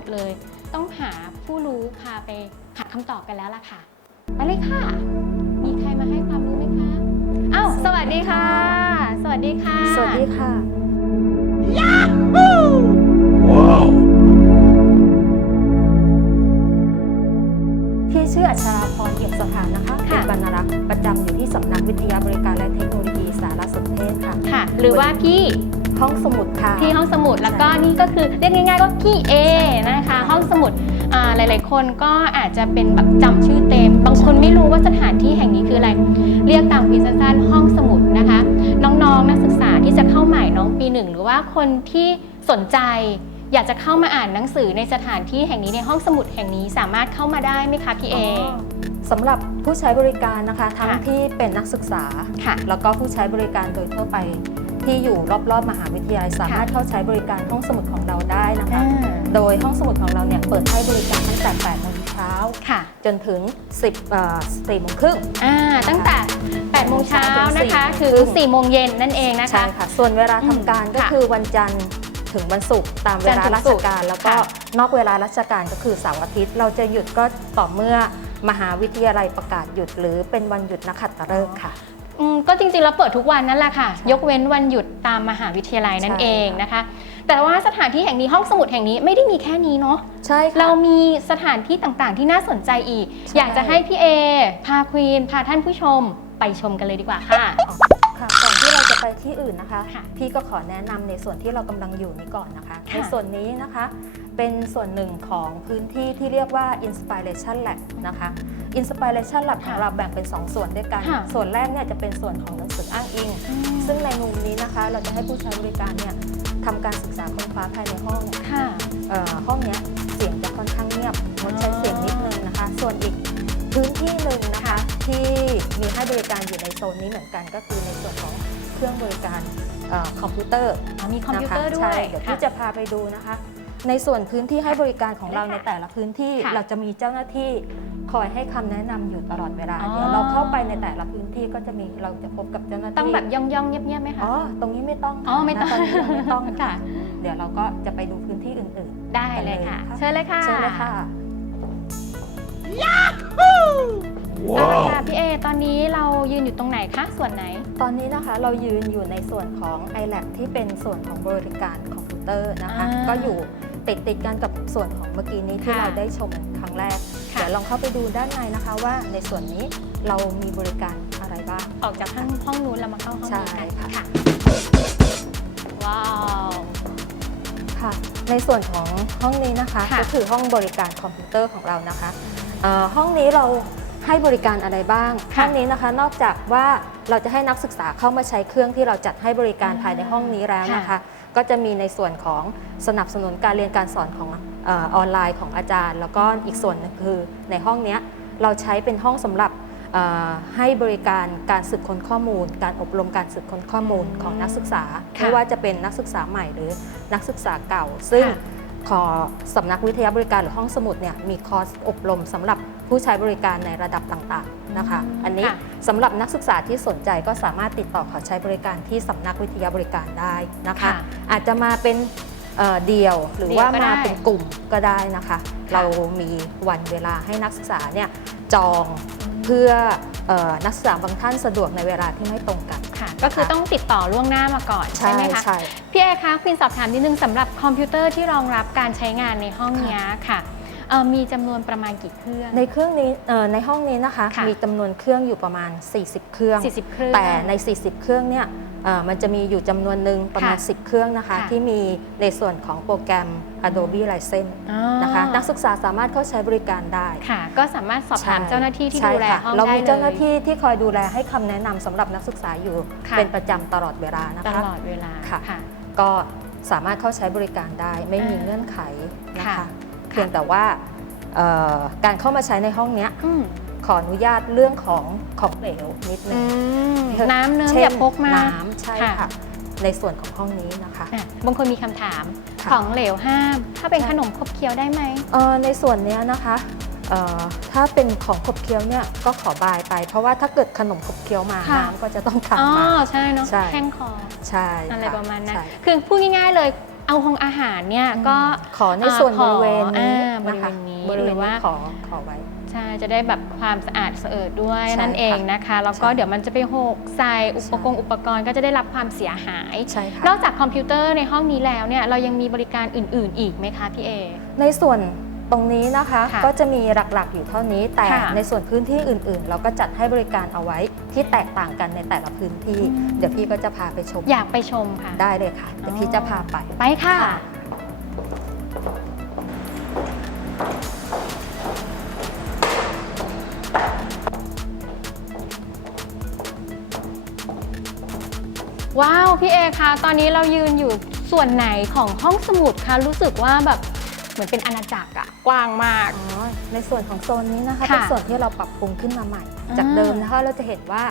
ดเลย ต้องหาผู้รู้พาไปหาคำตอบกันแล้วล่ะค่ะ ไปเลยค่ะ มีใครมาให้ความรู้ไหมคะอ้าวสวัสดีค่ะ สวัสดีค่ะ สวัสดีค่ะพี่ชื่ออัชราพรเอี่ยมสถานนะคะเป็นบรรณารักษ์ประจำอยู่ที่สำนักวิทยาบริการและเทคโนโลยีสารสนเทศค่ะ ค่ะ หรือว่าพี่ ห้องสมุดค่ะ ที่ห้องสมุดแล้วก็นี่ก็คือเรียกง่ายๆก็พี่เอนะคะ ห้องสมุดอ่าหลายๆ คนก็อาจจะเป็นแบบจำชื่อเต็ม บางคนไม่รู้ว่าสถานที่แห่งนี้คืออะไร เรียกตามพีสั้นๆห้องสมุดนะคะ น้องๆนักศึกษาที่จะเข้าใหม่น้องปีหนึ่งหรือว่าคนที่สนใจอยากจะเข้ามาอ่านหนังสือในสถานที่แห่งนี้ในห้องสมุดแห่งนี้สามารถเข้ามาได้ไหมคะพี่เอสำหรับผู้ใช้บริการนะคะ ทั้งค่ะที่เป็นนักศึกษาค่ะแล้วก็ผู้ใช้บริการโดยทั่วไป ที่อยู่รอบๆ มหาวิทยาลัยสามารถเข้าใช้บริการห้องสมุดของเราได้นะคะ โดยห้องสมุดของเราเนี่ยเปิดให้บริการตั้งแต่8โมงเช้าค่ะจนถึง 10เอ่อ4โมงครึ่งอ่าตั้งแต่8โมงเช้านะคะถึง4โมงเย็นนั่นเองนะคะใช่ค่ะส่วนเวลาอืมทำการก็ค่ะคือวันจันทร์ถึงวันศุกร์ตามเวจันทร์ลาถึงราศุชกร์การ แล้วก็ค่ะนอกเวลาราชการก็คือเสาร์อาทิตย์ เราจะหยุดก็ต่อเมื่อมหาวิทยาลัยประกาศหยุดหรือเป็นวันหยุดนักขัตฤกษ์ค่ะ อืมก็จริงๆแล้วเปิดทุกวันนั่นแหละค่ะใช่ยกเว้นวันหยุดตามมหาวิทยาลัยนั่นใช่ เองค่ะนะคะ แต่ว่าสถานที่แห่งนี้ห้องสมุดแห่งนี้ไม่ได้มีแค่นี้เนาะใช่ค่ะ เรามีสถานที่ต่างๆ ที่น่าสนใจอีก ใช่ อยากจะให้พี่เอพาควีนพาท่านผู้ชมไปชมกันเลยดีกว่าค่ะ จะไปที่อื่นนะคะค่ะพี่ก็ขอแนะนำในส่วนที่เรากำลังอยู่นี้ก่อนนะคะค่ะในส่วนนี้นะคะ เป็นส่วนหนึ่งของพื้นที่ที่เรียกว่า Inspiration Lab นะคะ Inspiration Lab ของเราแบ่งเป็น 2 ส่วนด้วยกันค่ะส่วนแรกเนี่ยจะเป็นส่วนของหนังสืออ้างอิง ซึ่งในมุมนี้นะคะ เราจะให้ผู้ใช้บริการเนี่ยทำการศึกษาค้นคว้าภายในห้องค่ะเอ่อห้องเนี้ยเสียงจะค่อนข้างเงียบงดใช้เสียงนิดนึงนะคะ ส่วนอีกพื้นที่หนึ่งนะคะค่ะที่มีให้บริการอยู่ในโซนนี้เหมือนกันก็คือในส่วนของ เครื่องบริการเอ่อคอมพิวเตอร์อ๋อมีคอมพิวเตอร์นะะด้วใช่ยเดี๋ยวค่ะพี่จะพาไปดูนะคะ ในส่วนพื้นที่ให้บริการของเราได้ในค่ะแต่ละพื้นที่ค่ะเราจะมีเจ้าหน้าที่คอยให้คำแนะนำอยู่ตลอดเวลาอ๋อเดี๋ยวเราเข้าไปในแต่ละพื้นที่ก็จะมีเราจะพบกับเจ้าหน้าที่ต้องแบบย่องๆเงียบๆไหมคะ อ๋อ ตรงนี้ไม่ต้อง อ๋อ ไม่ต้องณตอนนี้ยังไม่ต้องค่ะ เดี๋ยวเราก็จะไปดูพื้นที่อื่นๆ ได้เลยค่ะไปเลยค่ะเชิญเลยค่ะ เชิญเลยค่ะเอาละค่ะพี่เอตอนนี้เรายืนอยู่ตรงไหนคะส่วนไหน ตอนนี้นะคะเรายืนอยู่ในส่วนของ iLab ที่เป็นส่วนของบริการคอมพิวเตอร์นะคะ อ่าก็อยู่ติดติดๆกันกับส่วนของเมื่อกี้นี้ที่ค่ะเราได้ชมครั้งแรก ค่ะ เดี๋ยวลองเข้าไปดูด้านในนะคะว่าในส่วนนี้เรามีบริการอะไรบ้าง ออกจากห้องห้องนู้นแล้วมาเข้าห้องนี้ใช่กันค่ะ ว้าว ค่ะ ในส่วนของห้องนี้นะคะค่ะ ก็คือห้องบริการคอมพิวเตอร์ของเรานะคะ เอ่อห้องนี้เรา ให้บริการอะไรบ้างค่ะห้องนี้นะคะนอกจากว่าเราจะให้นักศึกษาเข้ามาใช้เครื่องที่เราจัดให้บริการอ่าภายในห้องนี้แล้วนะคะค่ะก็จะมีในส่วนของสนับสนุนการเรียนการสอนของเออออนไลน์ของอาจารย์ แล้วก็อีกส่วนหนึงคือในห้องเนี้ยเราใช้เป็นห้องสำหรับเอ่อให้บริการการสืบค้นข้อมูล การอบรมการสืบค้นข้อมูลของนักศึกษาค่ะไม่ว่าจะเป็นนักศึกษาใหม่หรือนักศึกษาเก่า ซึ่งค่ะขอสำนักวิทยาบริการหรือห้องสมุดเนี่ยมีคอร์สอบรมสำหรับ ผู้ใช้บริการในระดับต่างๆนะคะอืมอันนี้ค่ะสำหรับนักศึกษาที่สนใจก็สามารถติดต่อขอใช้บริการที่สำนักวิทยาบริการได้นะคะค่ะอาจจะมาเป็นเอ่อเดี่ยวหรือเดี่ยวว่าก็ได้มาเป็นกลุ่มก็ได้นะคะ เรามีวันเวลาให้นักศึกษาเนี่ยจองเพื่อเออนักศึกษาบางท่านสะดวกในเวลาที่ไม่ตรงกันค่ะ ก็คือต้องติดต่อล่วงหน้ามาก่อนใช่ไหมคะใช่พี่เอคะควินสอบถามนิดนึงสำหรับคอมพิวเตอร์ที่รองรับการใช้งานในห้องเนี้ยค่ะเอ่อ มีจำนวนประมาณกี่เครื่อง ในเครื่องนี้เอ่อในห้องนี้นะคะค่ะมีจำนวนเครื่องอยู่ประมาณ 40 เครื่อง 40 เครื่อง แต่ใน 40 เครื่องเนี่ยเอ่อมันจะมีอยู่จำนวนหนึ่งประมาณค่ะ10 เครื่องนะคะค่ะที่มีในส่วนของโปรแกรม Adobe License อ๋อนะคะนักศึกษาสามารถเข้าใช้บริการได้ค่ะ ก็สามารถสอบถามใช่เจ้าหน้าที่ที่ใช่ดูแลค่ะห้องเราได้มีเลยเจ้าหน้าที่ที่คอยดูแลให้คำแนะนำสำหรับนักศึกษาอยู่ค่ะเป็นประจำตลอดเวลานะตคะลอดเวลาค่ะค่ะ ก็สามารถเข้าใช้บริการได้ไม่มีอ่าเงื่อนไขนะค่ะคะเพียงแต่ว่าเอ่อการเข้ามาใช้ในห้องเนี้ยอืมขออนุญาตเรื่องของของเหลวนิดนึอืงมน้ำเนื้อช่อย่าพกมาน้ำใช่ค่ะค่ะ ในส่วนของห้องนี้นะคะอะบางคนมีคำถามค่ะของเหลวห้าม ถ้าเป็นใช่ขนมขบเคี้ยวได้ไหมเอ่อในส่วนเนี้ยนะคะเอ่อถ้าเป็นของขบเคี้ยวเนี่ยก็ขอบายไป เพราะว่าถ้าเกิดขนมขบเคี้ยวมาค่ะน้ำก็จะต้องขังอ๋อมาใช่เนาะใช่แข้งคอใช่อะไรค่ประมาณนั้นใช่คือพูดง่ายๆเลย เอาของอาหารเนี่ยก็ขอในส่วนอ่าบริเวณนี้ขออ่านะคะบบริริเวเวณณนี้นี้ขอขอไว้ใช่จะได้แบบความสะอาดสะเอิดด้วยใช่นั่นเองนะคะแล้วก็ใช่เดี๋ยวมันจะไปหกใส่อุปกรณ์ใช่อุปกรณ์ก็จะได้รับความเสียหายใช่ค่ะนอกจากคอมพิวเตอร์ในห้องนี้แล้วเนี่ยเรายังมีบริการอื่น ๆ อีกไหมคะพี่เอในส่วน ตรงนี้นะคะค่ะก็จะมีหลักๆ อยู่เท่านี้ แต่ค่ะในส่วนพื้นที่อื่นๆ เราก็จัดให้บริการเอาไว้ที่แตกต่างกันในแต่ละพื้นที่ อืม เดี๋ยวพี่ก็จะพาไปชมอยากไปชมค่ะ ได้เลยค่ะเดี๋ยวพี่จะพาไป ไปค่ะ ว้าว พี่เอคะตอนนี้เรายืนอยู่ส่วนไหนของห้องสมุดคะรู้สึกว่าแบบ เหมือนเป็นอาณาจักรอะกว้างมาก อ๋อในส่วนของโซนนี้นะคะค่ะเป็นส่วนที่เราปรับปรุงขึ้นมาใหม่ อ่า จากเดิมนะคะเราจะเห็นว่า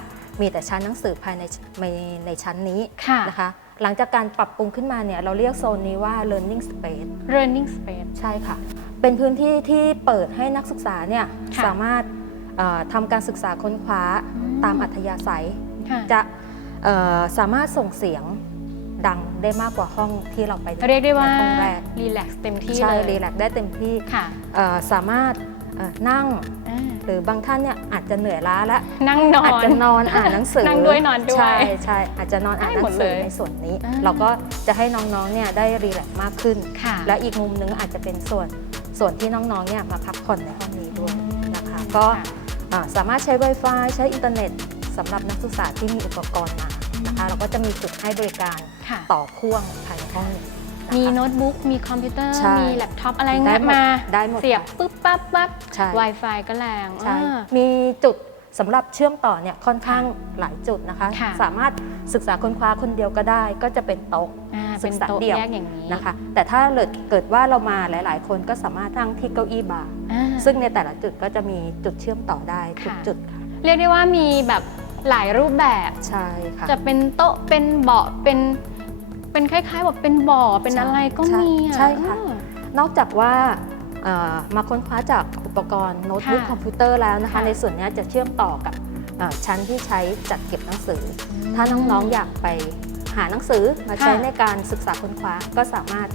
มีแต่ชั้นหนังสือภายในในในชั้นนี้ค่ะ นะคะ หลังจากการปรับปรุงขึ้นมาเนี่ยเราเรียกโซนนี้ว่า learning space learning space ใช่ค่ะ เป็นพื้นที่ที่เปิดให้นักศึกษาเนี่ยค่ะสามารถเอ่อทำการศึกษาค้นคว้าอืม ตามอัธยาศัย ค่ะ จะเอ่อสามารถส่งเสียง ดังได้มากกว่าห้องที่เราไปเรียกได้ว่าในห้องแรกรีแลกซ์เต็มที่ใช่เลยรีแลกซ์ได้เต็มที่ค่ะเอ่อสามารถเอ่อนั่งอ่าหรือบางท่านเนี่ยอาจจะเหนื่อยล้าแล้วนั่งนอนอาจจะนอนอ่านหนังสือนั่งด้วยนอนด้วยใช่ใช่อาจจะนอนอ่านหนังสือได้หมดเลยในส่วนนี้อ่าเราก็จะให้น้องๆเนี่ยได้รีแลกซ์มากขึ้นค่ะและอีกมุมหนึงอาจจะเป็นส่วนส่วนที่น้องๆเนี่ยมาพักผ่อนในห้องนี้ด้วยอืมนะคะก็ค่ะอ่าสามารถใช้ Wi-Fi ใช้อินเทอร์เน็ตสำหรับนักศึกษาที่มีอุปกรณ์มา นะคะเราก็จะมีจุดให้บริการค่ะ ต่อพ่วงภายในห้องนี้นะคะ มีโน้ตบุ๊ก มีคอมพิวเตอร์ ใช่มีแล็ปท็อปอะไรได้เงี้ยหมดมาได้หมดเสียบค่ะปึ๊บปั๊บปั๊บ ใช่ Wi-Fi ก็แรงใช่อ่า มีจุดสำหรับเชื่อมต่อเนี่ยค่อนข้างหลายจุดนะคะ ค่ะ สามารถศึกษาค้นคว้าคนเดียวก็ได้ ก็จะเป็นโต๊ะ อ่าศึเป็นกษาโต๊ะเดี่ยว แยกอย่างนี้นะคะ แต่ถ้าเกิดเกิดว่าเรามาหลาย ๆ คนก็สามารถนั่งที่เก้าอี้บาร์อ่า ซึ่งในแต่ละจุดก็จะมีจุดเชื่อมต่อได้ทุกค่ะ จุดค่ะ เรียกได้ว่ามีแบบ หลายรูปแบบใช่ค่ะ จะเป็นโต๊ะเป็นเบาะเป็นเป็นคล้ายๆแบบเป็นบ่อเป็นใช่อะไรก็ใช่มีอะใช่ค่ะอ่านอกจากว่าเอ่อมาค้นคว้าจากอุปกรณ์โน้ตบุ๊กค่ะคอมพิวเตอร์แล้วนะคะค่ะในส่วนเนี้ยจะเชื่อมต่อกับเอ่อชั้นที่ใช้จัดเก็บหนังสืออถ้าน้องๆอยากไปหาหนังสือมาใช้ค่ะในการศึกษาค้นคว้าก็สามารถ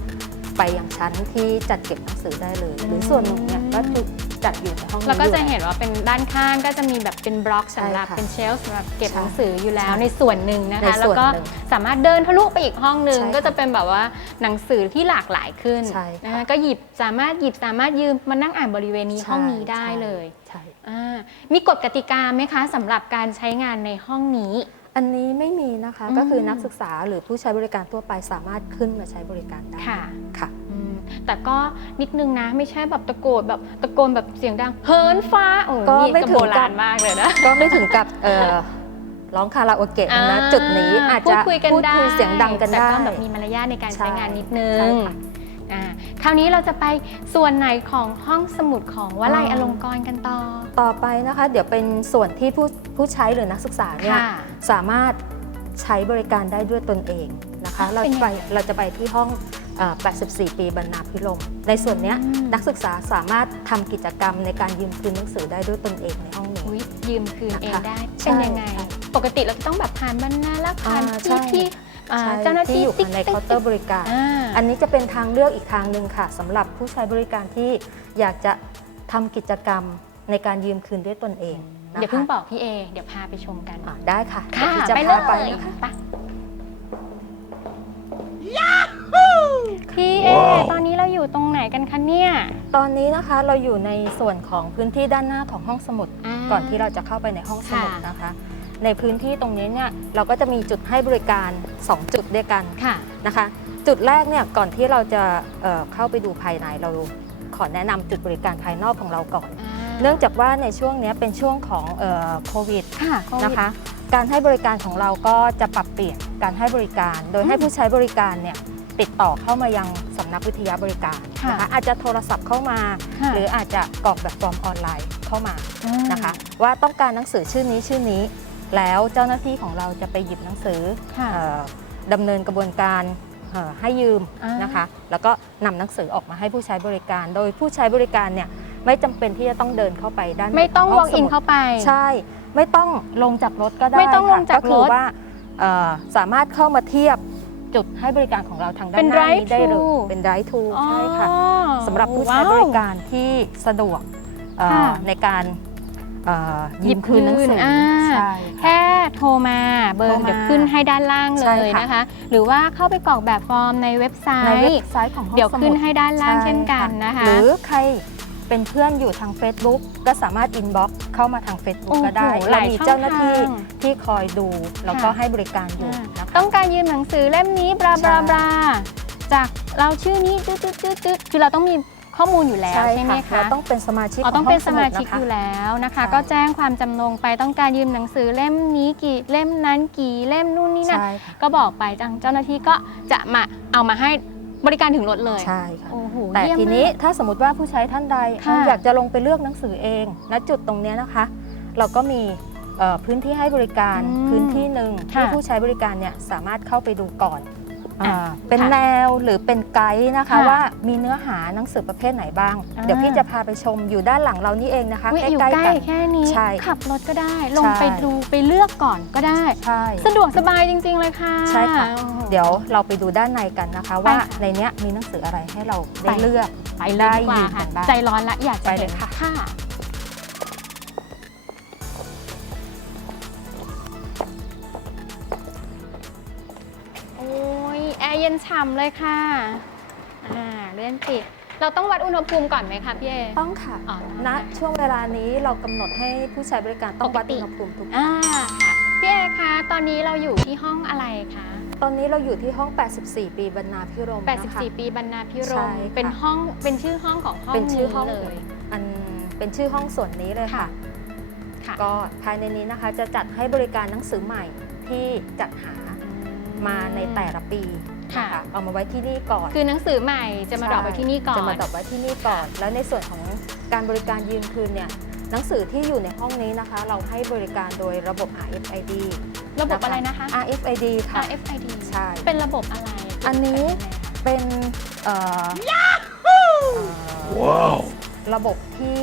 ไปยังชั้นที่จัดเก็บหนังสือได้เลย หรือส่วนหนึ่งเนี่ยก็ถูกจัดอยู่ในห้องนี้แล้วก็จะอยู่เห็นว่าเป็นด้านข้างก็จะมีแบบเป็นบล็อกสำหรับใช่ค่ะเป็นเชลฟ์สำหรับเก็บใช่หนังสืออยู่แล้วใช่ในส่วนหนึ่งนะในคะ แล้วส่วนก็หนึ่งสามารถเดินทะลุไปอีกห้องหนึ่งใช่ค่ะก็จะเป็นแบบว่าหนังสือที่หลากหลายขึ้นใช่ค่ะนะคะก็หยิบสามารถหยิบสามารถยืมมานั่งอ่านบริเวณนี้ใช่ห้องนี้ได้ใช่เลยใช่อ่ามีกฎกติกาไหมคะสำหรับการใช้งานในห้องนี้ อันนี้ไม่มีนะคะอืมก็คือนักศึกษาหรือผู้ใช้บริการทั่วไปสามารถขึ้นมาใช้บริการได้ค่ะค่ะอืมแต่ก็นิดนึงนะไม่ใช่แบบตะโกนแบบตะโกนแบบเสียงดังเฮินฟ้าโอ้ยก็นี่ไม่ถึงโบกัราบณมากเลยนะก็ไม่ถึงกับเอ่อร้องคาราโอเกะนะอ่าจุดนี้อาจพูจะดคุยกันพูดได้คุยเสียงดังกันแต่ได้ก็แบบมีมารยาทในการใช่ใช้งานนิดนึใช่งค่ะ อ่าคราวนี้เราจะไปส่วนไหนของห้องสมุดของวลัยอ๋ออลงกรณ์กันต่อ ต่อไปนะคะ เดี๋ยวเป็นส่วนที่ผู้ผู้ใช้หรือนักศึกษาเนี่ยค่ะสามารถใช้บริการได้ด้วยตนเองนะคะอะเราเป็นยังไปไงเราจะไปที่ห้องเอ่อ84 ปีบรรณาพิรมในส่วนเนี้ยอืม นักศึกษาสามารถทำกิจกรรมในการยืมคืนหนังสือได้ด้วยตนเองในห้องนี้ อุ๊ยยืมคืนเองนะคะได้ ใช่เป็นยังไงใช่ปกติเราจะต้องแบบผ่านบรรณารักษ์ผ่านอ่าที่ใช่ ที่อ่า ใช่เจ้าหน้าที่ที่อยู่ติ๊กในติ๊กเคาน์เตอร์บริการ อ่า อันนี้จะเป็นทางเลือกอีกทางหนึ่งค่ะสำหรับผู้ใช้บริการที่อยากจะทำกิจกรรมในการยืมคืนด้วยตนเองนะคะเดี๋ยวเพิ่งบอกพี่เอ เดี๋ยวพาไปชมกัน อะได้ค่ะค่ะ เดี๋ยวพี่จะไปเลพายไปนะคะ ไปพี่เอ ตอนนี้เราอยู่ตรงไหนกันคะเนี่ยตอนนี้นะคะเราอยู่ในส่วนของพื้นที่ด้านหน้าของห้องสมุดอ่าก่อนที่เราจะเข้าไปในห้องสมุดค่ะ นะคะ ในพื้นที่ตรงนี้เนี่ยเราก็จะมีจุดให้บริการ 2 จุดด้วยกันค่ะนะคะ จุดแรกเนี่ยก่อนที่เราจะเอ่อเข้าไปดูภายในเราขอแนะนำจุดบริการภายนอกของเราก่อน เนื่องจากว่าในช่วงเนี้ยเป็นช่วงของเอ่อโควิดค่ะนะคะการให้บริการของเราก็จะปรับเปลี่ยนการให้บริการ โดยให้ผู้ใช้บริการเนี่ยติดต่อเข้ามายังสำนักวิทยาบริการค่ะนะคะอาจจะโทรศัพท์เข้ามาค่ะหรืออาจจะกรอกแบบฟอร์มออนไลน์เข้ามาอืมนะคะ ว่าต้องการหนังสือชื่อนี้ชื่อนี้ แล้วเจ้าหน้าที่ของเราจะไปหยิบหนังสือค่ะเอ่อดำเนินกระบวนการเอ่อให้ยืมอ่าน นะคะ แล้วก็นำหนังสือออกมาให้ผู้ใช้บริการ โดยผู้ใช้บริการเนี่ยไม่จำเป็นที่จะต้องเดินเข้าไปด้านในไม่ต้องข walk ส in มุด เข้าไป ใช่ ไม่ต้องลงจากรถก็ได้ไม่ต้องลงค่ะจากก็คืรอถว่าเอ่อสามารถเข้ามาเทียบจุดให้บริการของเราทางด้าเป็นนหน้านี้ drive ได้เลย thru เป็น drive to อ๋อใช่ค่ะสำหรับผู้ใช้ว้าวบริการที่สะดวกเอ่อค่ะ ในการเอ่อ หยิยิบมคืนหนังสือคืนอ่าใช่แค่โทรมาเบอร์โทรมาเดี๋ยวขึ้นให้ด้านล่างเลใช่ยค่ะนะคะ หรือว่าเข้าไปกรอกแบบฟอร์มในเว็บไซในเว็ต์บไซต์ของห้องเดี๋ยวสมุขึ้นให้ด้านล่างเช่นกันในะคะ หรือใครเป็นเพื่อนอยู่ทาง Facebook ก็สามารถอินบ็อกเข้ามาทาง Facebook โอ้โหก็ได้หลายมีช่องเจ้าหน้าที่ทางที่คอยดูแล้วก็ค่ะให้บริการอยู่อ่านะคะต้องการยืมหนังสือเล่มนี้บลาบลาใช่บลาจากเราชื่อนี้จืดจืดจืดจืดคือเราต้องมี ข้อมูลอยู่แล้วใช่ไหมคะเราต้องเป็นสมาชิกอ๋อขต้องเป็นห้สมาดชิกนะคะอยู่แล้วนะคะใช่ก็แจ้งความจำนงไปต้องการยืมหนังสือเล่มนี้กี่เล่มนั้นกี่เล่มนู่นนี่นั่นใช่ค่ะก็บอกไปทางเจ้าหน้าที่ก็จะมาเอามาให้บริการถึงรถเลย ใช่ค่ะ โอ้โหแต่เยี่ยมทีนี้มากถ้าสมมติว่าผู้ใช้ท่านใดค่ะอยากจะลงไปเลือกหนังสือเองณจุดตรงเนี้ยนะคะ เราก็มีเอ่อพื้นที่ให้บริการอืมพื้นที่หนึ่งค่ะที่ผู้ใช้บริการเนี่ยสามารถเข้าไปดูก่อน อะอ่าเป็นค่ะแนวหรือเป็นไกด์นะคะ ค่ะว่ามีเนื้อหาหนังสือประเภทไหนบ้าง อ่า เดี๋ยวพี่จะพาไปชมอยู่ด้านหลังเรานี่เองนะคะอุ๊ยอยู่ใกล้ใกล้ๆกัน แค่นี้ ใช่ขับรถก็ได้ ลงใช่ ไปดูไปเลือกก่อนก็ได้ ใช่ สะดวกสบายจริง ๆ เลยค่ะใช่ค่ะ โอ้โห เดี๋ยวเราไปดูด้านในกันนะคะไปว่าค่ะในเนี้ยมีหนังสืออะไรให้เราได้ไป เลือก ไปเลยดีกว่าได้ยืมค่ะ กันบ้างใจร้อนละอยากจะไปเลยเห็นค่ะ ค่ะ เย็นฉ่ำเลยค่ะ อ่าเลื่อนปิด เราต้องวัดอุณหภูมิก่อนไหมคะพี่เอ ต้องค่ะอ๋อณช่วงเวลานี้เรากำหนดให้ผู้ใช้บริการต้องวัดปกติ อุณหภูมิทุกอ่าค่ะพี่เอคะตอนนี้เราอยู่ที่ห้องอะไรคะ ตอนนี้เราอยู่ที่ห้อง 84 ปีบรรณาพิรมนะคะ 84 ปีบรรณาพิรใช่มค่ะ เป็นห้องเป็นชื่อห้องของห้องเป็นชื่อห้องนี้เลย อันเป็นชื่อห้องส่วนนี้เลยค่ะ ค่ะ ก็ภายในนี้นะคะจะจัดให้บริการหนังสือใหม่ที่จัดหา มาในแต่ละปีนะค่ะคะเอามาไว้ที่นี่ก่อน คือหนังสือใหม่จะมาดรอปไว้ที่นี่ก่อน จะมาดรอปไว้ที่นี่ก่อน แล้วในส่วนของการบริการยืมคืนเนี่ยหนังสือที่อยู่ในห้องนี้นะคะ เราให้บริการโดยระบบ RFID ระบบอะไรนะคะ RFID ค่ะ RFID ใช่ เป็นระบบอะไรอันนี้ เป็นเอ่อเอ่อระบบที่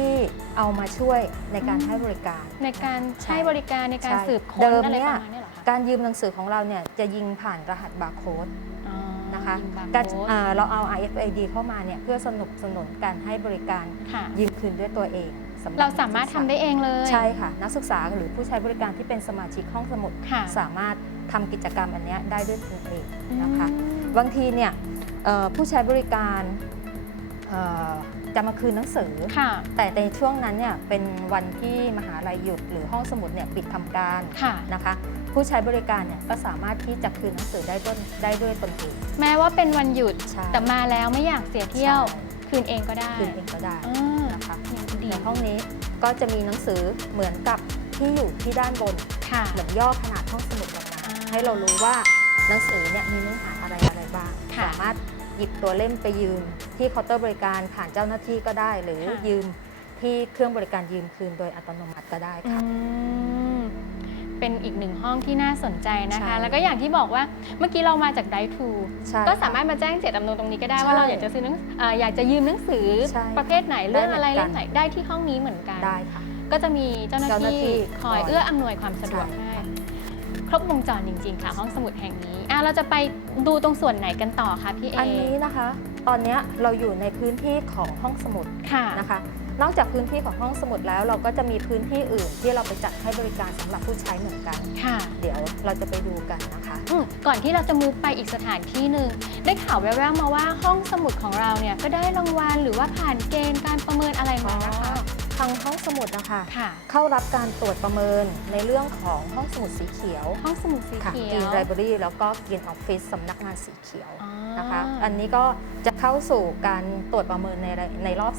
เอามาช่วยในการให้บริการ ในการใช่ให้บริการในการใช่สืบค้เดินมอะไรเนี่ปย ระมาณนี้เหรอคะ การยืมหนังสือของเราเนี่ยจะยิงผ่านรหัสบาร์โค้ดอ๋อนะคะยิงบาร์การโค้ดเอ่อเราเอา RFID เข้ามาเนี่ยเพื่อสนับสนุนการให้บริการค่ะยืมคืนด้วยตัวเองสำหบเราสามารถทำได้เองเลย ใช่ค่ะ นักศึกษาหรือผู้ใช้บริการที่เป็นสมาชิกห้องสมุดค่ะสามารถทำกิจกรรมอันเนี้ยได้ด้วยตนเองนะคะอืมบางทีเนี่ยเอ่อผู้ใช้บริการเอ่อจะมาคืนหนังสือค่ะแต่ในช่วงนั้นเนี่ยเป็นวันที่มหาลัยหยุดหรือห้องสมุดเนี่ยปิดทำการค่ะนะคะ ผู้ใช้บริการเนี่ยก็สามารถที่จะคืนหนังสือได้ด้วยได้ด้วยตนเอง แม้ว่าเป็นวันหยุดใช่ แต่มาแล้วไม่อยากเสียเที่ยว คืนเองก็ได้คืนเองก็ได้อ่านะคะดีในห้องนี้ก็จะมีหนังสือเหมือนกับที่อยู่ที่ด้านบน ค่ะ เหมือนย่อขนาดห้องสมุดลงมาอ่าให้เรารู้ว่าหนังสือเนี่ยมีเนื้อหาอะไรอะไรบ้าง ค่ะสามารถหยิบตัวเล่มไปยืมที่เคาน์เตอร์บริการผ่านเจ้าหน้าที่ก็ได้ หรือค่ะ ยืมที่เครื่องบริการยืมคืนโดยอัตโนมัติก็ได้อืค่ะ ม เป็นอีกหนึ่งห้องที่น่าสนใจนะคะ ใช่แล้วก็อย่างที่บอกว่าเมื่อกี้เรามาจากไดทูใช่ก็สามารถมาแจ้งเจตจำนงตรงนี้ก็ได้ใช่ว่าเราอยากจะซื้อหนังเอ่ออยากจะยืมหนังสือใช่ประเภทไหนเรื่องอะไรได้เหมือนกันเล่มไหนได้ที่ห้องนี้เหมือนกัน ได้ค่ะ ก็จะมีเจ้าหน้าเจ้าหน้าที่ที่คอยคอยเอื้ออำนวยความสะดวกใช่ ให้ครบวงจรจริงๆค่ะ ห้องสมุดแห่งนี้อะเราจะไปดูตรงส่วนไหนกันต่อคะพี่เออันนี้นะคะ ตอนเนี้ยเราอยู่ในพื้นที่ของห้องสมุดค่ะ นะคะ นอกจากพื้นที่ของห้องสมุดแล้ว เราก็จะมีพื้นที่อื่นที่เราไปจัดให้บริการสำหรับผู้ใช้เหมือนกัน ค่ะ เดี๋ยวเราจะไปดูกันนะคะอืมก่อนที่เราจะมูฟไปอีกสถานที่หนึ่งได้ข่าวแว่วๆมาว่าห้องสมุดของเราเนี่ยก็ได้รางวัลหรือว่าผ่านเกณฑ์การประเมินอะไรมานะคะ ทางห้องสมุดนะคะค่ะเข้ารับการตรวจประเมินในเรื่องของห้องสมุดสีเขียวห้องสมุดสีค่ะเขีย Green ว Library แล้วก็ Green Office สำนักงานสีเขียวอ๋อนะคะอันนี้ก็จะเข้าสู่การตรวจประเมินในระในรอบ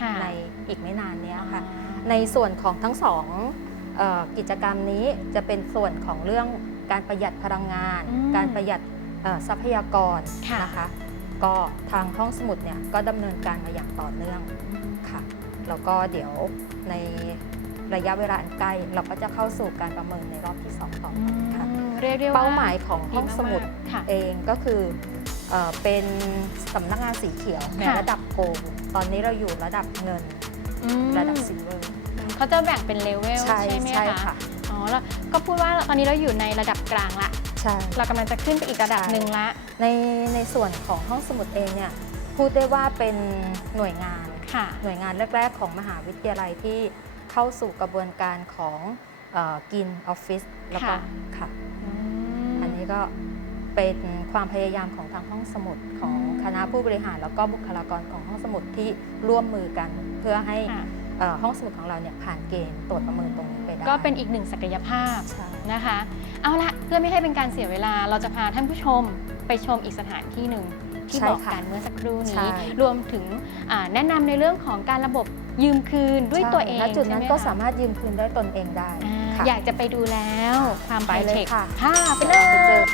ค่ะ2ในอีกไม่นานเนี้ยค่ะอ๋อในส่วนของทั้งสองเอ่อกิจกรรมนี้จะเป็นส่วนของเรื่องการประหยัดพลังงานอืมการประหยัดเอ่อทรัพยากรค่ะนะคะก็ทางห้องสมุดเนี่ยก็ดำเนินการมาอย่างต่อเนื่องค่ะ แล้วก็เดี๋ยวในระยะเวลาอันใกล้ เราก็จะเข้าสู่การประเมินในรอบที่ 2 ต่อไปค่ะเรียกได้ว่าเป้าหมายของห้องดีกๆสมุดค่ะเองก็คือเอ่อเป็นสำนักงานสีเขียวในค่ะระดับโกลด์ตอนนี้เราอยู่ระดับเงินอืมระดับซิลเวอร์เขาจะแบ่งเป็นเลเวลใช่ใช่ไหมใช่คะค่ะอ๋อแล้วก็พูดว่าตอนนี้เราอยู่ในระดับกลางละใช่เรากำลังจะขึ้นไปอีกระดับใช่หนึ่งละในในส่วนของห้องสมุดเองเนี่ยพูดได้ว่าเป็นหน่วยงานค่ะ หน่วยงานแรก ๆ ของมหาวิทยาลัยที่เข้าสู่กระบวนการของกินออฟฟิศแล้วก็ค่ะค่ะอืมอันนี้ก็เป็นความพยายามของทางห้องสมุดของอืมคณะผู้บริหาร แล้วก็บุคลากรของห้องสมุดที่ร่วมมือกันเพื่อให้ค่ะเอ่อห้องสมุดของเราเนี่ยผ่านเกณฑ์ตรวจประเมินตรงนี้ไปได้ก็เป็นอีกหนึ่งศักยภาพใช่นะคะ เอาละเพื่อไม่ให้เป็นการเสียเวลาเราจะพาท่านผู้ชมไปชมอีกสถานที่หนึ่ง ที่ใช่บอกค่ะกันเมื่อสักครู่ใช่ นี้ รวมถึงอ่าแนะนำในเรื่องของการระบบยืมคืนด้วยตัวเองณจุดนั้นใช่ไหมก็คะสามารถยืมคืนได้ตนเองได้อ่าค่ะ อยากจะไปดูแล้วความไปเลยไฮทค่ะ ค่ะไปเลไปเจย อ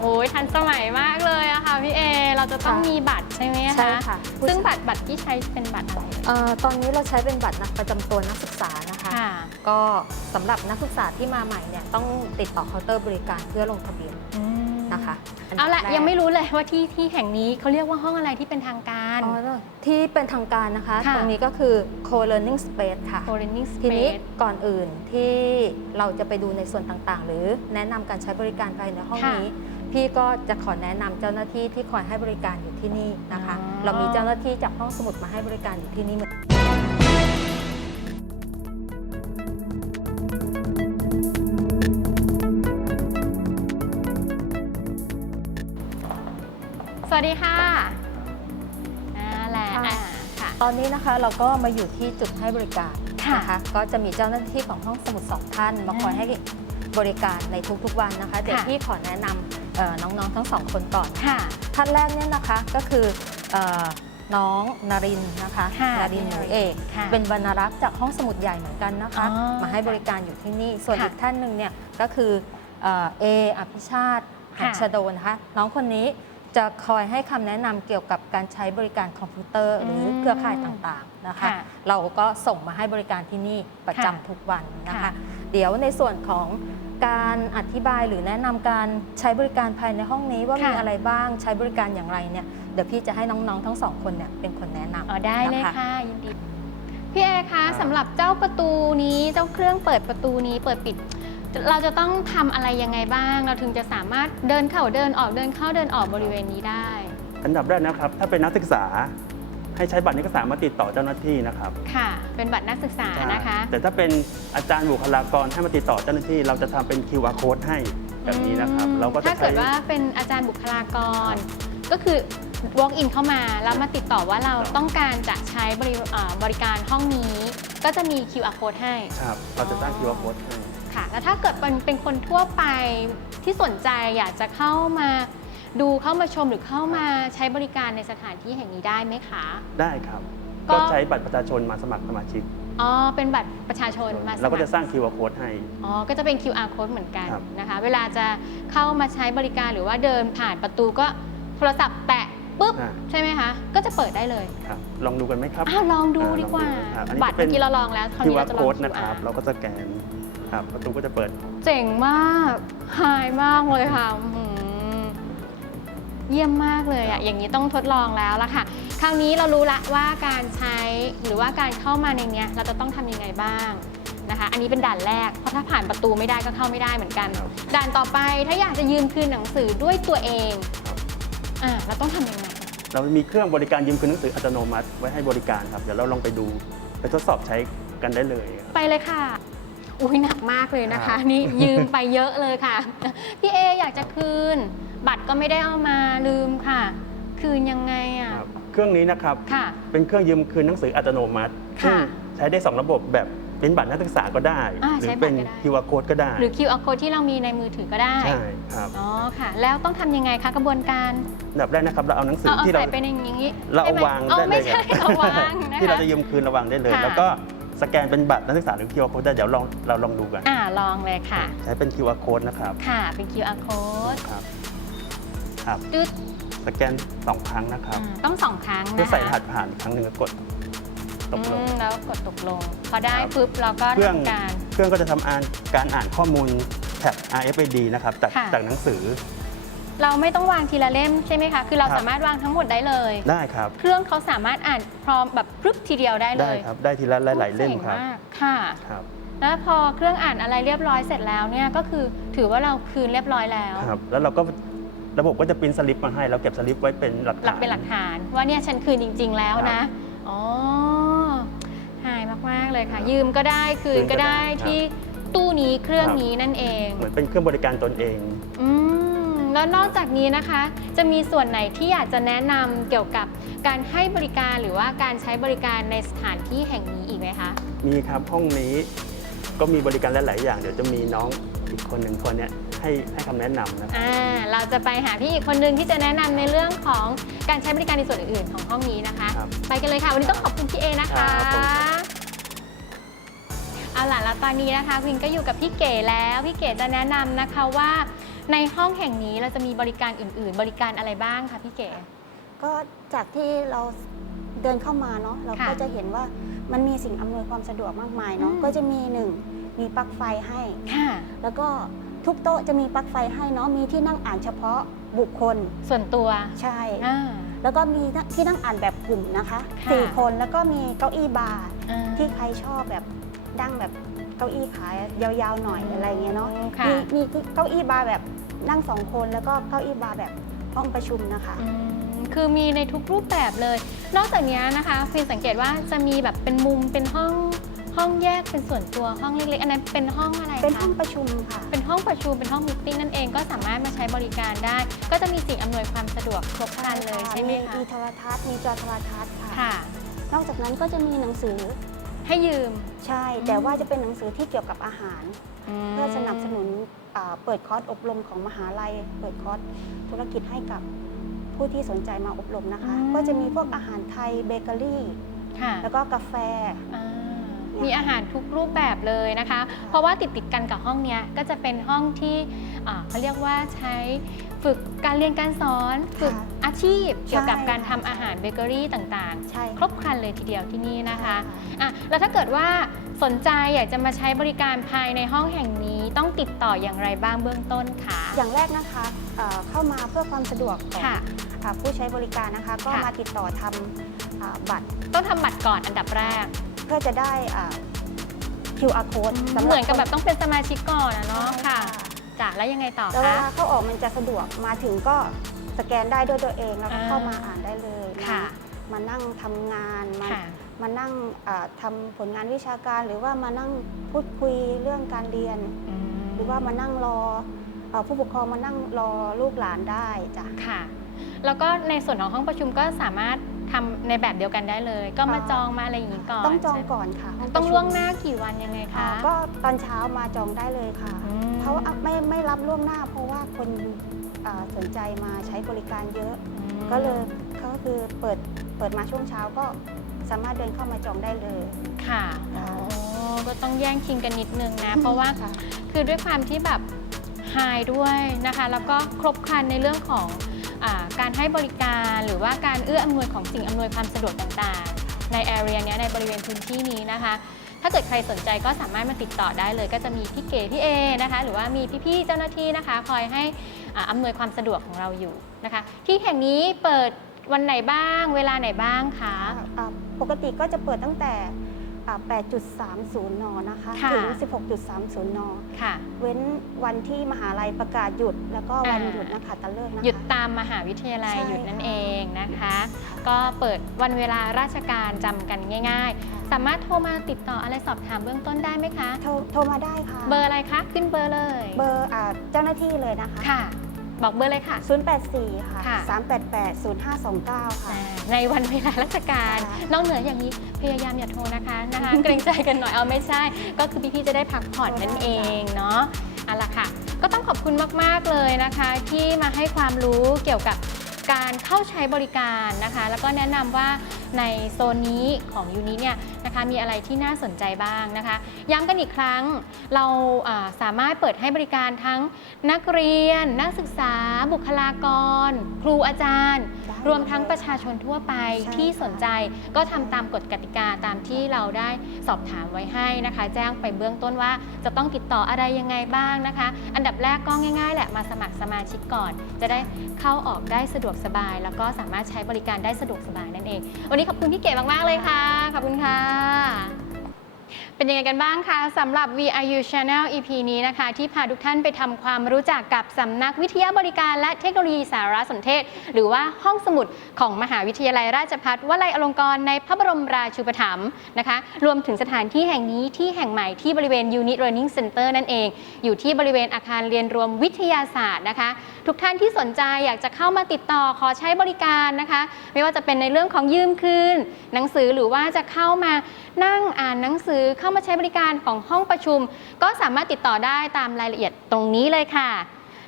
โอ้ยทันสมัยมากเลยอะค่ะพี่เอ เราจะต้องค่ะ มีบัตรใช่ไหมใช่คะค่ะซึ่งบัตรบัตรที่ใช้เป็นบัตรอะไรเอ่ยเอ่อตอนนี้เราใช้เป็นบัตรนักประจำตัวนักศึกษานะคะ ค่ะก็สำหรับนักศึกษาที่มาใหม่เนี่ยต้องติดต่อเคาน์เตอร์บริการเพื่อลงทะเบียน อืม นะคะนเอาดับละแรกยังไม่รู้เลยว่าที่ที่แห่งนี้เขาเรียกว่าห้องอะไรที่เป็นทางการ อ๋อที่เป็นทางการนะคะ ค่ะตรงนี้ก็คือ co-learning space ค่ะ co-learning ทีนี้ space ก่อนอื่นที่เราจะไปดูในส่วนต่างๆ หรือแนะนำการใช้บริการภายในห้องค่ะนี้ พี่ก็จะขอแนะนำเจ้าหน้าที่ที่คอยให้บริการอยู่ที่นี่นะคะ อ๋อ เรามีเจ้าหน้าที่จากห้องสมุดมาให้บริการอยู่ที่นี่เหมือนส วัสดีค่ะนั่นแหละค่ะอ่าค่ะ ตอนนี้นะคะเราก็มาอยู่ที่จุดให้บริการค่ะนะคะก็จะมีเจ้าหน้าที่ของห้องสมุดสองท่านมาคอยให้บริการในทุกๆวันนะคะเดี๋ยวค่ะพี่ขอแนะนำเอ่อน้องๆทั้งสองคนก่อนค่ะ ท่านแรกเนี่ยนะคะก็คือเอ่อน้องนารินทร์นะคะค่ะนารินทร์หนูเอกค่ะเป็นบรรณารักษ์จากห้องสมุดใหญ่เหมือนกันนะคะ อ๋อมาให้บริการอยู่ที่นี่ส่วนค่ะอีกท่านหนึ่งเนี่ยก็คือเอ่อเออภิชาติหัค่ะ ชโดนะคะน้องคนนี้ จะคอยให้คำแนะนำเกี่ยวกับการใช้บริการคอมพิวเตอร์ หรือเครือข่ายต่างๆนะคะ ค่ะเราก็ส่งมาให้บริการที่นี่ประจำค่ะทุกวันนะคะ ค่ะ เดี๋ยวในส่วนของการอธิบายหรือแนะนำการใช้บริการภายในห้องนี้ว่าค่ะมีอะไรบ้างใช้บริการอย่างไรเนี่ยเดี๋ยวพี่จะให้น้องๆทั้งสองคนเนี่ยเป็นคนแนะนำ อ๋อได้เลยนค่ะยินดี พี่เอคะสำหรับเจ้าประตูนี้เจ้าเครื่องเปิดประตูนี้เปิดปิด เราจะต้องทำอะไรยังไงบ้าง เราถึงจะสามารถเดินเข้าเดินออกเดินเข้าเดินออกบริเวณนี้ได้ อันดับแรกนะครับ ถ้าเป็นนักศึกษา ให้ใช้บัตรนักศึกษามาติดต่อเจ้าหน้าที่นะครับค่ะ เป็นบัตรนักศึกษานะคะ แต่ถ้าเป็นอาจารย์บุคลากรให้มาติดต่อเจ้าหน้าที่ เราจะทำเป็น QR code ให้แบบนี้นะครับอืมเราก็จะถ้าใช้ เกิดว่าเป็นอาจารย์บุคลากร ก็คือ walk in เข้ามาแล้วมาติดต่อว่าเราครับ ต้องการจะใช้บริอ่าบริการห้องนี้ ก็จะมี QR code ให้ ครับเราจะตั้ง QR code ให้ ค่ะ แล้วถ้าเกิดเป็นเป็นคนทั่วไปที่สนใจอยากจะเข้ามาดูเข้ามาชมหรือเข้ามาใช้บริการในสถานที่แห่งนี้ได้ไหมคะ ได้ครับ ก็ ก็ใช้บัตรประชาชนมาสมัครสมาชิกอ๋อเป็นบัตรประชาชนมาสเราก็มัจะครสร้าง QR code ให้ อ๋อ ก็จะเป็น QR code เหมือนกันครับนะคะ เวลาจะเข้ามาใช้บริการหรือว่าเดินผ่านประตูก็โทรศัพท์แตะปุ๊บ อ่า ใช่ไหมคะ ก็จะเปิดได้เลย ครับลองดูกันไหมครับ อ้าว ลองดูอ่าดีกว่า ลองดูครับอันนี้บัตรจะเป็เมื่อนกี้เราลองแล้วคราวนี้ QR เราจะลอง code นะครับ QR เราก็สแกน ครับประตูก็จะเปิด เจ๋งมากหายมากเลยค่ะอื้อหือเยี่ยมมากเลยอะอย่างนี้ต้องทดลองแล้วล่ะค่ะ คราวนี้เรารู้ละว่าการใช้หรือว่าการเข้ามาในเนี้ยเราจะต้องทำยังไงบ้างนะคะ อันนี้เป็นด่านแรก เพราะถ้าผ่านประตูไม่ได้ก็เข้าไม่ได้เหมือนกัน ครับ ด่านต่อไปถ้าอยากจะยืมคืนหนังสือด้วยตัวเองครับอ่าเราต้องทำยังไง เรามีเครื่องบริการยืมคืนหนังสืออัตโนมัติไว้ให้บริการครับ เดี๋ยวเราลองไปดู ไปทดสอบใช้กันได้เลยครับ ไปเลยค่ะ อุ้ยหนักมากเลยนะครัคะบนี่ยืมไปเยอะเลยค่ะ พี่เออยากจะคืน บัตรก็ไม่ได้เอามาลืมค่ะ คืนยังไงอะ ครับเครื่องนี้นะครับ ค่ะ เป็นเครื่องยืมคืนหนังสืออัตโนมัติค่ะซึ่งใช้ได้ 2 ระบบแบบเป็นบัตรนักศึกษาก็ได้ อ่าหรืใช้อบัตรเป็นก็ได้ QR code ก็ได้หรือ QR code ที่เรามีในมือถือก็ได้ ใช่ครับอ๋อค่ะ แล้วต้องทำยังไงคะกระบวนการอันดับแรกนะครับเราเอาหนังสือเอาเอาที่เรา ใส่ไปในอย่างนี้เราเอาใช่ไหมวางอ๋อได้เลไม่ยใช่ครัเอาบวางนะที่เราคะจะยืมคืนเราวางได้เลย ค่ะ แล้วก็ สแกนเป็นบัตรนักศึกษาหรือ QR code ได้เดี๋ยวลองเราลองดูกันอ่าลองเลยค่ะ ใช้เป็น QR code นะครับค่ะเป็น QR code ครับครับตึ๊ดสแกน2ครั้งนะครับอืมต้องสองครั้งเพื่อนะใส่รคะหัสผ่านอีกครั้งหนึ่งแล้วกดตกลง อืมแล้วกดตกลง พอได้ครับ ปุ๊บเราก็เครื่องทำการ เครื่องก็จะทำอ่านการอ่านข้อมูลแท็บ RFID นะครับจากค่ะ จากหนังสือ เราไม่ต้องวางทีละเล่มใช่ไหมคะ คือเราครับ สามารถวางทั้งหมดได้เลย ได้ครับ เครื่องเขาสามารถอ่านพร้อมแบบพรึบทีเดียวได้เลได้ยครับ ได้ทีละหลายๆเล่มจ๋งครับมากค่ะ ครับ แล้วพอเครื่องอ่านอะไรเรียบร้อยเสร็จแล้วเนี่ยก็คือถือว่าเราคืนเรียบร้อยแล้ว ครับ แล้วเราก็ระบบก็จะปริ้นสลิปมาให้ แล้วเก็บสลิปไว้เป็นหลักหลัฐากนเป็นหลักฐานว่าเนี่ยฉันคืนจริง ๆ แล้วครันะบอ๋อ หายมาก ๆ เลยค่ะ ยืมก็ได้คืนคืนก็ก็ได้ได้ครับ ที่ตู้นี้เครื่องครับนี้นั่นเอง เหมือนเป็นเครื่องบริการตนเอง อืม แล้วนอกจากนี้นะคะ จะมีส่วนไหนที่อยากจะแนะนำเกี่ยวกับการให้บริการหรือว่าการใช้บริการในสถานที่แห่งนี้อีกไหมคะ มีครับห้องนี้ก็มีบริการหลาย ๆ อย่าง เดี๋ยวจะมีน้องอีกคนหนึ่งคนเนี้ยให้ให้คำแนะนำนะครับ อ่าเราจะไปหาพี่อีกคนนึงที่จะแนะนำในเรื่องของการใช้บริการในส่วนอื่นๆของห้องนี้นะคะ ครับไปกันเลยค่ะ วันนี้ต้องขอบคุณพี่เอนะคะครับขอบคุณครับ เอาล่ะแล้วตอนนี้นะคะพินก็อยู่กับพี่เก๋แล้ว พี่เก๋จะแนะนำนะคะว่า ในห้องแห่งนี้เราจะมีบริการอื่น ๆ บริการอะไรบ้างคะพี่เก๋ ก็จากที่เราเดินเข้ามาเนาะเราค่ะก็จะเห็นว่ามันมีสิ่งอำนวยความสะดวกมากมายเนาะอืม ก็จะมีหนึ่งมีปลั๊กไฟให้ ค่ะ แล้วก็ทุกโต๊ะจะมีปลั๊กไฟให้เนาะมีที่นั่งอ่านเฉพาะบุคคลส่วนตัวใช่ อ่า แล้วก็มีที่นั่งอ่านแบบกลุ่มนะคะค่ะ สี่คนแล้วก็มีเก้าอี้บาร์อ่าที่ใครชอบแบบดั้งแบบ เก้าอี้ขายยาวๆหน่อยอะไรเงี้ยเนาะค่ะ มีมีเก้าอี้บาร์แบบนั่งสองคนแล้วก็เก้าอี้บาร์แบบห้องประชุมนะคะ อืมคือมีในทุกรูปแบบเลย นอกจากนี้นะคะฟินสังเกตว่าจะมีแบบเป็นมุมเป็นห้องห้องแยกเป็นส่วนตัวห้องเล็กๆ อันนั้นเป็นห้องอะไรคะ เป็นห้องประชุมค่ะ เป็นห้องประชุมเป็นห้องมิทติ้งนั่นเองก็สามารถมาใช้บริการได้ ก็จะมีสิ่งอำนวยความสะดวกครบครันเลยใช่ไหมคะมีโทรทัศน์มีจอโทรทัศน์ค่ะ ค่ะ นอกจากนั้นก็จะมีหนังสือ ให้ยืม ใช่ แต่ว่าจะเป็นหนังสือที่เกี่ยวกับอาหาร เพื่อสนับสนุนอ่าเปิดคอร์สอบรมของมหาลัย เปิดคอร์สธุรกิจให้กับผู้ที่สนใจมาอบรมนะคะอืมก็จะมีพวกอาหารไทยเบเกอรี่ค่ะแล้วก็กาแฟอ่า มีอาหารทุกรูปแบบเลยนะคะ เพราะว่าติดติดๆกันกับห้องเนี้ยก็จะเป็นห้องที่อ่าเขาเรียกว่าใช้ฝึกการเรียนการสอนฝึกค่ะอาชีพเกี่ยวกับใช่การทำค่ะอาหารเบเกอรี่ต่างใช่ๆครบครันเลยทีเดียวที่นี่นะคะค่ะอะแล้วถ้าเกิดว่าสนใจอยากจะมาใช้บริการภายในห้องแห่งนี้ต้องติดต่ออย่างไรบ้างเบื้องต้นคะอย่างแรกนะคะเอ่อเข้ามาเพื่อความสะดวกของค่ะอ่าผู้ใช้บริการนะคะ ก็ค่ะมาติดต่อทำอ่าบัตร ต้องทำบัตรก่อนอันดับแรกเพื่อจะได้อ่า QR code สำหรับเหมือนกับแบบต้องเป็นสมาชิกก่อนนะเนาะใช่ค่ะจ้ะแล้วยังไงต่อแล้วเวคะ ลาเข้าออกมันจะสะดวกมาถึงก็สแกนได้ด้วยตัวเองแล้วก็อ่า เข้ามาอ่านได้เลยค่ะ มามานั่งทำงานมาค่ะ มานั่งอ่าทำผลงานวิชาการ หรือว่ามานั่งพูดคุยเรื่องการเรียน อืมหรือว่ามานั่งรอเอ่อผู้ปกครองมานั่งรอลูกหลานได้จ้ะ ค่ะ แล้วก็ในส่วนของห้องประชุมก็สามารถ ทำในแบบเดียวกันได้เลย ก็มาค่ะจองมาอะไรอย่างนี้ก่อนต้องจองใช่ไหมก่อนค่ะห้ต้องประชุมล่วงหน้ากี่วันยังไงอ่าคะ ก็ตอนเช้ามาจองได้เลยค่ะอืมเพราะว่าไม่ไม่รับล่วงหน้า เพราะว่าคนอ่าสนใจมาใช้บริการเยอะ อืมก็เลยก็คือเปิดเปิดมาช่วงเช้าก็สามารถเดินเข้ามาจองได้เลย ค่ะค่ะโอ้ก็ต้องแย่งชิงกันนิดนึงนะ เพราะว่า ค่ะ คือด้วยความที่แบบไฮด้วยนะคะ แล้วก็ครบครันในเรื่องของอา การให้บริการหรือว่าการเอื้ออำนวยของสิ่งอำนวยความสะดวกต่างๆ ในแอเรียนี้ยในบริเวณพื้นที่นี้นะคะ ถ้าเกิดใครสนใจก็สามารถมาติดต่อได้เลย ก็จะมีพี่เก๋พี่เอนะคะ หรือว่ามีพี่ๆเจ้าหน้าที่นะคะ คอยให้อำนวยความสะดวกของเราอยู่นะคะ ที่แห่งนี้เปิดวันไหนบ้าง เวลาไหนบ้างคะ ปกติก็จะเปิดตั้งแต่ อ่า8.30 น นะคะ ค่ะ ถึง 16.30 น ค่ะ เว้นวันที่มหาลัยประกาศหยุด แล้วก็วันอ่า หยุดนะคะตะเลิกนะคะ หยุดตามมหาวิทยาลัยใช่หยุดนั่นค่ะ เองนะคะ ก็เปิดวันเวลาราชการจำกันง่าย ๆ สามารถโทรมาติดต่ออะไรสอบถามเบื้องต้นได้ไหมคะ โทรโทรมาได้ค่ะ เบอร์อะไรคะ ขึ้นเบอร์เลย เบอร์อ่าเจ้าหน้าที่เลยนะคะ ค่ะ บอกเบอร์เลยค่ะ 084 ค่ะ ค่ะ 388 0529 ค่ะ อ่า ในวันเวลาราชการค่ะนอกเหนืออย่างนี้พยายามอย่าโทรนะคะนะคะ เกรงใจกันหน่อยเอาไม่ใช่ ก็คือพี่ๆจะได้พักผ่อนนั่นเองเนาะเอาละค่ะ ก็ต้องขอบคุณมากๆเลยนะคะ ที่มาให้ความรู้เกี่ยวกับการเข้าใช้บริการนะคะ แล้วก็แนะนำว่าในโซนนี้ของยูนิเนี่ยนะคะมีอะไรที่น่าสนใจบ้างนะคะ ย้ำกันอีกครั้งเราอ่าสามารถเปิดให้บริการทั้งนักเรียน นักศึกษา บุคลากร ครูอาจารย์ได้ รวมทั้งประชาชนทั่วไปใช่ที่ค่ะสนใจก็ทำตามกฎกติกาตามที่เราได้สอบถามไว้ให้นะคะ แจ้งไปเบื้องต้นว่าจะต้องติดต่ออะไรยังไงบ้างนะคะ อันดับแรกก็ง่ายๆแหละมาสมัครสมาชิกก่อน จะได้เข้าออกได้สะดวกสบาย แล้วก็สามารถใช้บริการได้สะดวกสบายนั่นเอง วันนี้ขอบคุณพี่เก๋มากๆเลยค่ะขอบคุณค่ะ เป็นยังไงกันบ้างคะสำหรับ VIU Channel EP นี้นะคะ ที่พาทุกท่านไปทำความรู้จักกับสำนักวิทยาบริการและเทคโนโลยีสารสนเทศ หรือว่าห้องสมุดของมหาวิทยาลัยราชภัฏวลัยอลงกรณ์ในพระบรมราชูปถัมภ์นะคะ รวมถึงสถานที่แห่งนี้ที่แห่งใหม่ที่บริเวณ Unit Learning Center นั่นเอง อยู่ที่บริเวณอาคารเรียนรวมวิทยาศาสตร์นะคะ ทุกท่านที่สนใจอยากจะเข้ามาติดต่อขอใช้บริการนะคะ ไม่ว่าจะเป็นในเรื่องของยืมคืนหนังสือหรือว่าจะเข้ามานั่ง อ่านหนังสือเข้ามาใช้บริการของห้องประชุม ก็สามารถติดต่อได้ตามรายละเอียดตรงนี้เลยค่ะ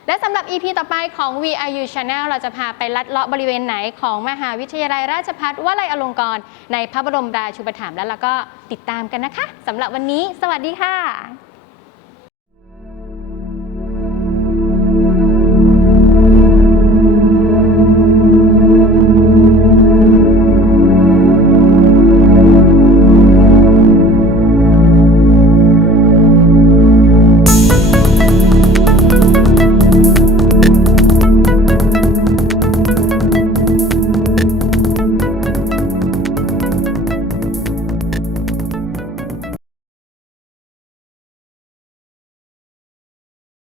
และสำหรับ EP ต่อไปของ VIU Channel เราจะพาไปลัดเลาะบริเวณไหนของมหาวิทยาลัยราชภัฏวลัยอลงกรณ์ในพระบรมราชูปถัมภ์แล้วเราก็ติดตามกันนะคะสำหรับวันนี้ สวัสดีค่ะ